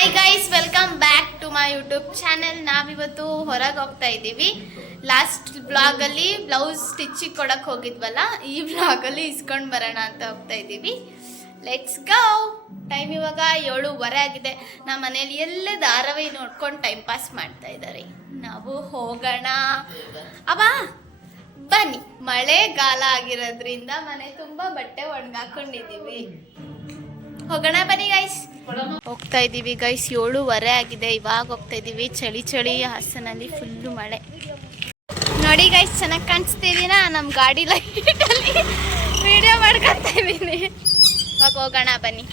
Hi guys, welcome back to my YouTube channel. ನಾವಿವತ್ತು ಹೊರಗೆ ಹೋಗ್ತಾ ಇದ್ದೀವಿ. ಲಾಸ್ಟ್ ಬ್ಲಾಗಲ್ಲಿ ಬ್ಲೌಸ್ ಸ್ಟಿಚಿಗೆ ಕೊಡಕ್ಕೆ ಹೋಗಿದ್ವಲ್ಲ, ಈ ಬ್ಲಾಗಲ್ಲಿ ಇಸ್ಕೊಂಡು ಬರೋಣ ಅಂತ ಹೋಗ್ತಾ ಇದ್ದೀವಿ. Let's go. ಟೈಮ್ ಇವಾಗ 7:30 ಆಗಿದೆ. ನಮ್ಮ ಮನೇಲಿ ಎಲ್ಲ ಧಾರಾವಾಹಿ ನೋಡ್ಕೊಂಡು ಟೈಮ್ ಪಾಸ್ ಮಾಡ್ತಾ ಇದ್ದಾರೆ. ನಾವು ಹೋಗೋಣ ಅವ ಬನ್ನಿ. ಮಳೆಗಾಲ ಆಗಿರೋದ್ರಿಂದ ಮನೆ ತುಂಬ ಬಟ್ಟೆ ಒಣಗಾಕೊಂಡಿದ್ದೀವಿ. ಹೋಗೋಣ ಬನ್ನಿ ಗೈಸ್. ಹೋಗ್ತಾ ಇದ್ದೀವಿ ಗೈಸ್. 7:30 ಆಗಿದೆ. ಇವಾಗ ಹೋಗ್ತಾ ಇದ್ದೀವಿ. ಚಳಿ ಹಾಸನಲ್ಲಿ ಫುಲ್ಲು ಮಳೆ. ನೋಡಿ ಗೈಸ್, ಚೆನ್ನಾಗಿ ಕಾಣಿಸ್ತಿದ್ದೀನ? ನಮ್ಮ ಗಾಡಿ ಲೈಟಲ್ಲಿ ವಿಡಿಯೋ ಮಾಡ್ಕೊತಾ ಇದ್ದೀನಿ. ಇವಾಗ ಹೋಗೋಣ ಬನ್ನಿ.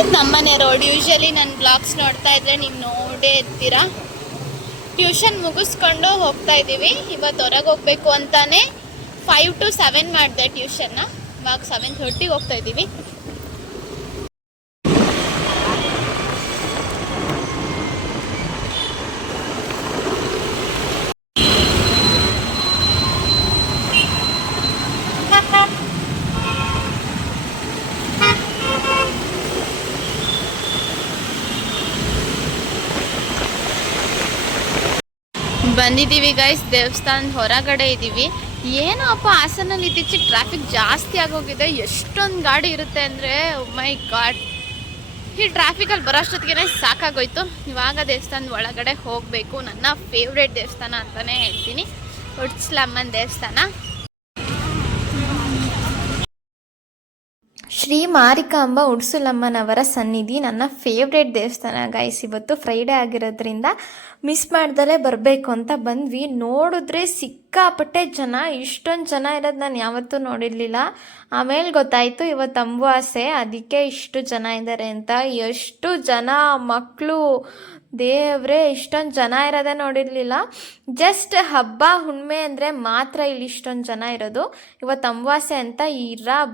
ಇದು ನಮ್ಮನೆ ರೋಡ್. ಯೂಶಲಿ ನನ್ನ ಬ್ಲಾಗ್ಸ್ ನೋಡ್ತಾ ಇದ್ರೆ ನೀವು ನೋಡೇ ಇರ್ತೀರಾ. ಟ್ಯೂಷನ್ ಮುಗಿಸ್ಕೊಂಡು ಹೋಗ್ತಾ ಇದ್ದೀವಿ. ಇವತ್ತು ಹೊರಗೆ ಹೋಗ್ಬೇಕು ಅಂತಾನೆ 5 to 7 ಮಾಡಿದೆ ಟ್ಯೂಷನ್ನ. ಇವಾಗ 7:30 ಹೋಗ್ತಾ ಇದ್ದೀವಿ. ಬಂದಿದ್ದೀವಿ ಗೈಸ್. ದೇವಸ್ಥಾನದ ಹೊರಗಡೆ ಇದ್ದೀವಿ. ಏನಪ್ಪ ಹಾಸನಲ್ಲಿ ಇತ್ತೀಚೆಗೆ ಟ್ರಾಫಿಕ್ ಜಾಸ್ತಿ ಆಗೋಗಿದೆ. ಎಷ್ಟೊಂದು ಗಾಡಿ ಇರುತ್ತೆ ಅಂದರೆ ಮೈ ಗಾಡ್. ಈ ಟ್ರಾಫಿಕಲ್ಲಿ ಬರೋಷ್ಟೊತ್ತಿಗೆ ಸಾಕಾಗೋಯ್ತು. ಇವಾಗ ದೇವಸ್ಥಾನದ ಒಳಗಡೆ ಹೋಗಬೇಕು. ನನ್ನ ಫೇವ್ರೇಟ್ ದೇವಸ್ಥಾನ ಅಂತಲೇ ಹೇಳ್ತೀನಿ, ಉಡ್ಸ್ಲಮ್ಮನ ದೇವಸ್ಥಾನ. ಶ್ರೀ ಮಾರಿಕಾಂಬ ಉಡ್ಸುಲಮ್ಮನವರ ಸನ್ನಿಧಿ ನನ್ನ ಫೇವ್ರೇಟ್ ದೇವಸ್ಥಾನ ಗೈಸ್. ಇವತ್ತು ಫ್ರೈಡೇ ಆಗಿರೋದ್ರಿಂದ ಮಿಸ್ ಮಾಡ್ದಲೇ ಬರಬೇಕು ಅಂತ ಬಂದ್ವಿ. ನೋಡಿದ್ರೆ ಸಿಕ್ಕಾಪಟ್ಟೆ ಜನ. ಇಷ್ಟೊಂದು ಜನ ಇರೋದು ನಾನು ಯಾವತ್ತೂ ನೋಡಿರಲಿಲ್ಲ. ಆಮೇಲೆ ಗೊತ್ತಾಯಿತು ಇವತ್ತು ಅಮಾವಾಸ್ಯೆ, ಅದಕ್ಕೆ ಇಷ್ಟು ಜನ ಇದ್ದಾರೆ ಅಂತ. ಎಷ್ಟು ಜನ ಮಕ್ಕಳು, ದೇವ್ರೆ, ಇಷ್ಟೊಂದು ಜನ ಇರೋದೇ ನೋಡಿರಲಿಲ್ಲ. ಜಸ್ಟ್ ಹಬ್ಬ ಹುಣ್ಣಿಮೆ ಅಂದರೆ ಮಾತ್ರ ಇಲ್ಲಿ ಇಷ್ಟೊಂದು ಜನ ಇರೋದು. ಇವತ್ತು ಅಮಾವಾಸ್ಯೆ ಅಂತ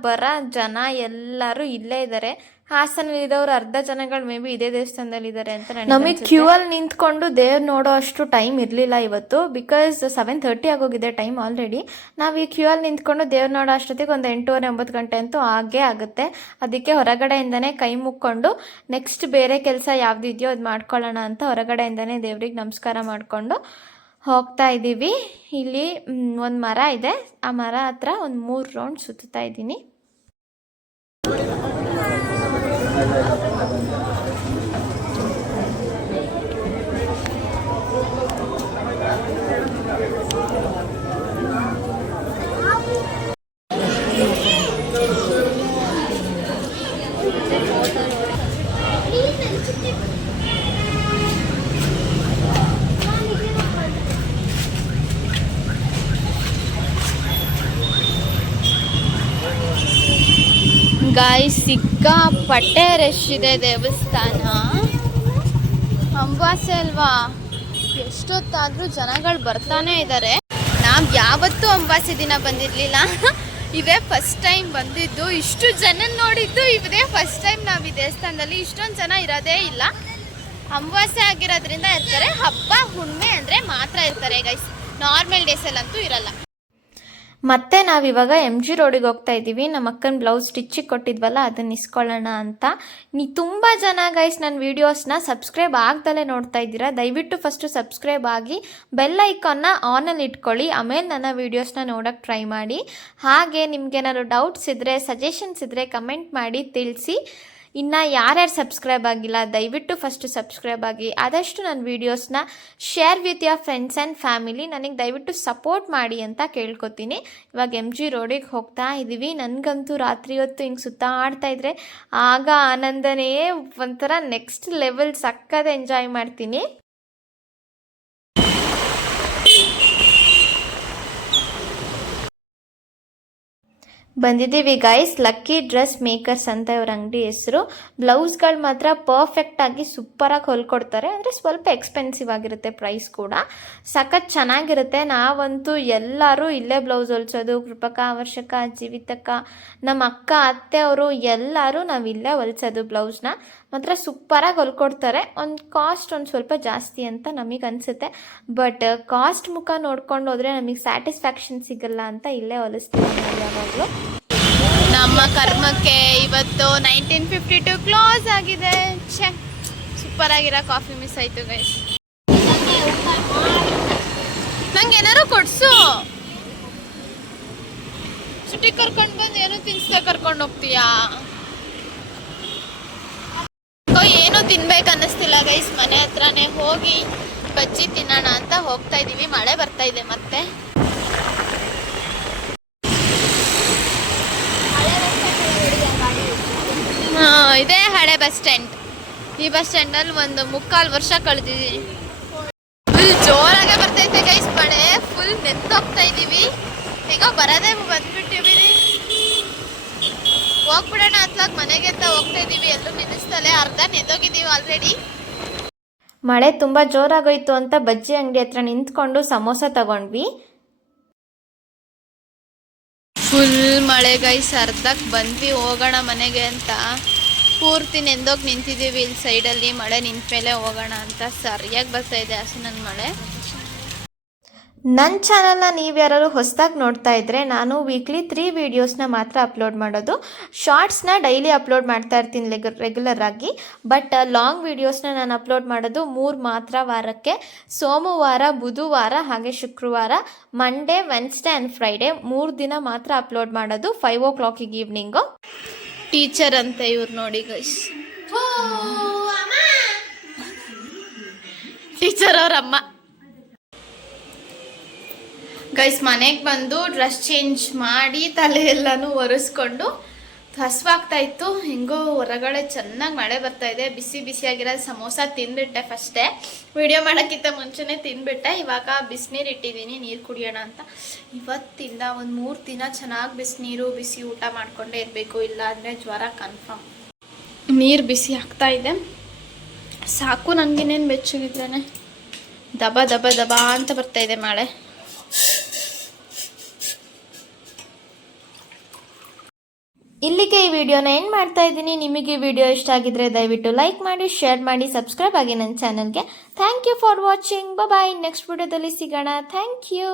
ಬರ ಜನ ಎಲ್ಲರೂ ಇಲ್ಲೇ ಇದ್ದಾರೆ. ಹಾಸನಲ್ಲಿರೋರು ಅರ್ಧ ಜನಗಳು ಮೇ ಬಿ ಇದೇ ದೇವಸ್ಥಾನದಲ್ಲಿ ಇದ್ದಾರೆ ಅಂತ. ನಮಗೆ ಕ್ಯೂ ಅಲ್ಲಿ ನಿಂತ್ಕೊಂಡು ದೇವ್ರು ನೋಡೋ ಅಷ್ಟು ಟೈಮ್ ಇರಲಿಲ್ಲ ಇವತ್ತು. ಬಿಕಾಸ್ 7:30 ಆಗೋಗಿದೆ ಟೈಮ್ ಆಲ್ರೆಡಿ. ನಾವು ಈ ಕ್ಯೂ ಅಲ್ಲಿ ನಿಂತ್ಕೊಂಡು ದೇವ್ರು ನೋಡೋ ಅಷ್ಟೊತ್ತಿಗೆ ಒಂದು 8:30 9 ಗಂಟೆ ಅಂತೂ ಆಗೇ ಆಗುತ್ತೆ. ಅದಕ್ಕೆ ಹೊರಗಡೆಯಿಂದನೇ ಕೈ ಮುಕ್ಕೊಂಡು ನೆಕ್ಸ್ಟ್ ಬೇರೆ ಕೆಲಸ ಯಾವುದಿದೆಯೋ ಅದು ಮಾಡ್ಕೊಳ್ಳೋಣ ಅಂತ ಹೊರಗಡೆಯಿಂದನೇ ದೇವ್ರಿಗೆ ನಮಸ್ಕಾರ ಮಾಡಿಕೊಂಡು ಹೋಗ್ತಾ ಇದ್ದೀವಿ. ಇಲ್ಲಿ ಒಂದು ಮರ ಇದೆ. ಆ ಮರ ಹತ್ರ ಒಂದು 3 ರೌಂಡ್ ಸುತ್ತಾ ಇದ್ದೀನಿ. ಗಾಯ್ಸ್, ಸಿಕ್ಕಾಪಟ್ಟೆ ರಶ್ ಇದೆ ದೇವಸ್ಥಾನ. ಅಮಾವಾಸ್ಯೆ ಅಲ್ವಾ, ಎಷ್ಟೊತ್ತಾದರೂ ಜನಗಳು ಬರ್ತಾನೆ ಇದ್ದಾರೆ. ನಾವು ಯಾವತ್ತೂ ಅಮಾವಾಸ್ಯೆ ದಿನ ಬಂದಿರಲಿಲ್ಲ. ಇದೇ ಫಸ್ಟ್ ಟೈಮ್ ಬಂದಿದ್ದು. ಇಷ್ಟು ಜನ ನೋಡಿದ್ದು ಇದೇ ಫಸ್ಟ್ ಟೈಮ್. ನಾವು ಈ ದೇವಸ್ಥಾನದಲ್ಲಿ ಇಷ್ಟೊಂದು ಜನ ಇರೋದೇ ಇಲ್ಲ. ಅಮಾವಾಸ್ಯೆ ಆಗಿರೋದ್ರಿಂದ ಇರ್ತಾರೆ. ಹಬ್ಬ ಹುಣ್ಣಿಮೆ ಅಂದರೆ ಮಾತ್ರ ಇರ್ತಾರೆ ಗೈಸ್. ನಾರ್ಮಲ್ ಡೇಸಲ್ಲಂತೂ ಇರಲ್ಲ. ಮತ್ತೆ ನಾವಿವಾಗ MG ರೋಡಿಗೆ ಹೋಗ್ತಾ ಇದ್ದೀವಿ. ನಮ್ಮ ಅಕ್ಕನ ಬ್ಲೌಸ್ ಸ್ಟಿಚಿಗೆ ಕೊಟ್ಟಿದ್ವಲ್ಲ, ಅದನ್ನು ಇಸ್ಕೊಳ್ಳೋಣ ಅಂತ. ತುಂಬ ಜನ ಗೈಸ್ ನನ್ನ ವೀಡಿಯೋಸ್ನ ಸಬ್ಸ್ಕ್ರೈಬ್ ಆಗ್ದಲೇ ನೋಡ್ತಾ ಇದ್ದೀರಾ. ದಯವಿಟ್ಟು ಫಸ್ಟು ಸಬ್ಸ್ಕ್ರೈಬ್ ಆಗಿ ಬೆಲ್ ಐಕಾನ್ನ ಆನಲ್ಲಿ ಇಟ್ಕೊಳ್ಳಿ. ಆಮೇಲೆ ನನ್ನ ವೀಡಿಯೋಸ್ನ ನೋಡೋಕ್ಕೆ ಟ್ರೈ ಮಾಡಿ. ಹಾಗೆ ನಿಮ್ಗೇನಾದ್ರು ಡೌಟ್ಸ್ ಇದ್ದರೆ, ಸಜೆಷನ್ಸ್ ಇದ್ದರೆ ಕಮೆಂಟ್ ಮಾಡಿ ತಿಳಿಸಿ. ಇನ್ನು ಯಾರ್ಯಾರು ಸಬ್ಸ್ಕ್ರೈಬ್ ಆಗಿಲ್ಲ ದಯವಿಟ್ಟು ಫಸ್ಟು ಸಬ್ಸ್ಕ್ರೈಬ್ ಆಗಿ. ಆದಷ್ಟು ನನ್ನ ವೀಡಿಯೋಸ್ನ share with your friends and family. ನನಗೆ ದಯವಿಟ್ಟು ಸಪೋರ್ಟ್ ಮಾಡಿ ಅಂತ ಕೇಳ್ಕೊತೀನಿ. ಇವಾಗ MG ರೋಡಿಗೆ ಹೋಗ್ತಾ ಇದ್ದೀವಿ. ನನಗಂತೂ ರಾತ್ರಿ ಹೊತ್ತು ಹಿಂಗೆ ಸುತ್ತಾಡ್ತಾ ಇದ್ರೆ ಆಗ ಆನಂದನೇ ಒಂಥರ ನೆಕ್ಸ್ಟ್ ಲೆವೆಲ್. ಸಕ್ಕತ್ ಎಂಜಾಯ್ ಮಾಡ್ತೀನಿ. ಬಂದಿದ್ದೀವಿ ಗೈಸ್. ಲಕ್ಕಿ ಡ್ರೆಸ್ ಮೇಕರ್ಸ್ ಅಂತ ಇವ್ರ ಅಂಗಡಿ ಹೆಸರು. ಬ್ಲೌಸ್ಗಳು ಮಾತ್ರ ಪರ್ಫೆಕ್ಟಾಗಿ ಸೂಪರಾಗಿ ಹೊಲ್ಕೊಡ್ತಾರೆ. ಅಂದರೆ ಸ್ವಲ್ಪ ಎಕ್ಸ್ಪೆನ್ಸಿವ್ ಆಗಿರುತ್ತೆ ಪ್ರೈಸ್ ಕೂಡ. ಸಖತ್ ಚೆನ್ನಾಗಿರುತ್ತೆ. ನಾವಂತೂ ಎಲ್ಲರೂ ಇಲ್ಲೇ ಬ್ಲೌಸ್ ಹೊಲ್ಸೋದು. ಕೃಪಕ, ವರ್ಷಕ, ಜೀವಿತಕ್ಕ, ನಮ್ಮ ಅಕ್ಕ, ಅತ್ತೆ ಅವರು ಎಲ್ಲರೂ ನಾವು ಇಲ್ಲೇ ಹೊಲ್ಸೋದು ಬ್ಲೌಸ್ನ. ಮಾತ್ರ ಸೂಪರಾಗಿ ಹೊಲ್ಕೊಡ್ತಾರೆ. ಕಾಸ್ಟ್ ಒಂದು ಸ್ವಲ್ಪ ಜಾಸ್ತಿ ಅಂತ ನಮಗೆ ಅನಿಸುತ್ತೆ. ಬಟ್ ಕಾಸ್ಟ್ ಮುಖ ನೋಡ್ಕೊಂಡು ಹೋದರೆ ನಮಗೆ ಸ್ಯಾಟಿಸ್ಫ್ಯಾಕ್ಷನ್ ಸಿಗಲ್ಲ ಅಂತ ಇಲ್ಲೇ ಹೊಲಿಸ್ತೀವಿ ಯಾವಾಗಲೂ. ನಮ್ಮ ಕರ್ಮಕ್ಕೆ ಇವತ್ತು 1952 ಕ್ಲೋಸ್ ಆಗಿದೆ. ಛೆ, ಸೂಪರ್ ಆಗಿರೋ ಕಾಫಿ ಮಿಸ್ ಆಯ್ತು ಗೈಸ್. ನಂಗೆ ಏನಾರು ಕೊಡ್ಸು. ಸುಟ್ಟಿ ಕರ್ಕೊಂಡು ಬಂದು ಏನೋ ತಿನ್ಸ್ತಾ ಕರ್ಕೊಂಡು ಹೋಗ್ತೀಯಾ? ಏನೂ ತಿನ್ಬೇಕು ಅನ್ನಿಸ್ತಿಲ್ಲ ಗೈಸ್. ಮನೆ ಹತ್ರನೇ ಹೋಗಿ ಬಜ್ಜಿ ತಿನ್ನೋಣ ಅಂತ ಹೋಗ್ತಾ ಇದೀವಿ. ಮಳೆ ಬರ್ತಾ ಇದೆ ಮತ್ತೆ. ಇದೇ ಹಳೆ ಬಸ್ ಸ್ಟ್ಯಾಂಡ್. ಈ ಬಸ್ ಸ್ಟ್ಯಾಂಡಲ್ಲಿ ಒಂದು 3/4 ವರ್ಷ ಕಳೆದಿದ್ದೀನಿ. ಫುಲ್ ಜೋರಾಗೆ ಬರ್ತೈತೆ ಗೈಸ್ ಮಳೆ. ಫುಲ್ ನೆತ್ತೋಗ್ತಾ ಇದೀವಿ. ಹೇಗೋ ಬರೋದೇ ಬಂದ್ಬಿಟ್ಟಿವಿ. ಹೋಗ್ಬಿಡೋಣ ಅತ್ಲಾಗ ಮನೆಗೆ ಅಂತ ಹೋಗ್ತಾ ಇದೀವಿ. ಎಲ್ಲೂ ನಿಲ್ಲಿಸ್ತಲೇ ಅರ್ಧ ನೆದ್ದೋಗಿದ್ದೀವಿ ಆಲ್ರೆಡಿ. ಮಳೆ ತುಂಬ ಜೋರಾಗೋಯ್ತು ಅಂತ ಬಜ್ಜಿ ಅಂಗಡಿ ಹತ್ರ ನಿಂತ್ಕೊಂಡು ಸಮೋಸ ತಗೊಂಡ್ವಿ. ಫುಲ್ ಮಳೆ ಗೈಸ್. ಅರ್ಧಕ್ಕೆ ಬಂದ್ವಿ ಹೋಗೋಣ ಮನೆಗೆ ಅಂತ. ಪೂರ್ತಿ ನೆಂದೋಗಿ ನಿಂತಿದ್ದೀವಿ ಇಲ್ಲಿ ಸೈಡಲ್ಲಿ. ಮಳೆ ನಿಂತ ಮೇಲೆ ಹೋಗೋಣ ಅಂತ. ಸರಿಯಾಗಿ ಬರ್ತಾ ಇದೆ ನನ್ನ ಮಳೆ. ನನ್ನ ಚಾನಲ್ನ ನೀವು ಯಾರು ಹೊಸದಾಗಿ ನೋಡ್ತಾ ಇದ್ದರೆ ನಾನು ವೀಕ್ಲಿ 3 ವೀಡಿಯೋಸ್ನ ಮಾತ್ರ ಅಪ್ಲೋಡ್ ಮಾಡೋದು. ಶಾರ್ಟ್ಸ್ನ ಡೈಲಿ ಅಪ್ಲೋಡ್ ಮಾಡ್ತಾ ಇರ್ತೀನಿ ರೆಗ್ಯುಲರ್ ಆಗಿ. ಬಟ್ ಲಾಂಗ್ ವೀಡಿಯೋಸ್ನ ನಾನು ಅಪ್ಲೋಡ್ ಮಾಡೋದು 3 ಮಾತ್ರ ವಾರಕ್ಕೆ. ಸೋಮವಾರ, ಬುಧವಾರ ಹಾಗೆ ಶುಕ್ರವಾರ, ಮಂಡೇ, ವೆನ್ಸ್ಡೇ ಆ್ಯಂಡ್ ಫ್ರೈಡೇ 3 ದಿನ ಮಾತ್ರ ಅಪ್ಲೋಡ್ ಮಾಡೋದು 5 o'clock ಈವ್ನಿಂಗು. ಟೀಚರ್ ಅಂತ ಇವ್ರು ನೋಡಿ ಗೈಸ್. Teacher ಅವ್ರಮ್ಮ guys. ಮನೆಗೆ ಬಂದು ಡ್ರೆಸ್ ಚೇಂಜ್ ಮಾಡಿ ತಲೆ ಎಲ್ಲನೂ ಒರೆಸ್ಕೊಂಡು ಹಸುವಾಗ್ತಾ ಇತ್ತು. ಹೆಂಗೋ ಹೊರಗಡೆ ಚೆನ್ನಾಗಿ ಮಳೆ ಬರ್ತಾ ಇದೆ. ಬಿಸಿ ಬಿಸಿಯಾಗಿರೋ ಸಮೋಸ ತಿಂದ್ಬಿಟ್ಟೆ ಫಸ್ಟೇ. ವಿಡಿಯೋ ಮಾಡೋಕ್ಕಿಂತ ಮುಂಚೆನೇ ತಿಂದ್ಬಿಟ್ಟೆ. ಇವಾಗ ಬಿಸಿನೀರು ಇಟ್ಟಿದ್ದೀನಿ ನೀರು ಕುಡಿಯೋಣ ಅಂತ. ಇವತ್ತಿಂದ ಒಂದು 3 ದಿನ ಚೆನ್ನಾಗಿ ಬಿಸಿನೀರು ಬಿಸಿ ಊಟ ಮಾಡಿಕೊಂಡೇ ಇರಬೇಕು. ಇಲ್ಲ ಅಂದರೆ ಜ್ವರ ಕನ್ಫರ್ಮ್. ನೀರು ಬಿಸಿ ಆಗ್ತಾ ಇದೆ ಸಾಕು. ನನಗೇನೇನು ಬೆಚ್ಚಗಿದ್ರೇ ದಬ ದಬ ದಬ ಅಂತ ಬರ್ತಾ ಇದೆ ಮಳೆ. ಇಲ್ಲಿಗೆ ಈ ವಿಡಿಯೋನ ಎಂಡ್ ಮಾಡ್ತಾ ಇದ್ದೀನಿ. ನಿಮಗೆ ಈ ವಿಡಿಯೋ ಇಷ್ಟ ಆಗಿದ್ರೆ ದಯವಿಟ್ಟು ಲೈಕ್ ಮಾಡಿ, ಶೇರ್ ಮಾಡಿ, ಸಬ್ಸ್ಕ್ರೈಬ್ ಆಗಿ ನನ್ನ ಚಾನಲ್ಗೆ. Thank you for watching. Bye. Next ವಿಡಿಯೋದಲ್ಲಿ ಸಿಗೋಣ. Thank you.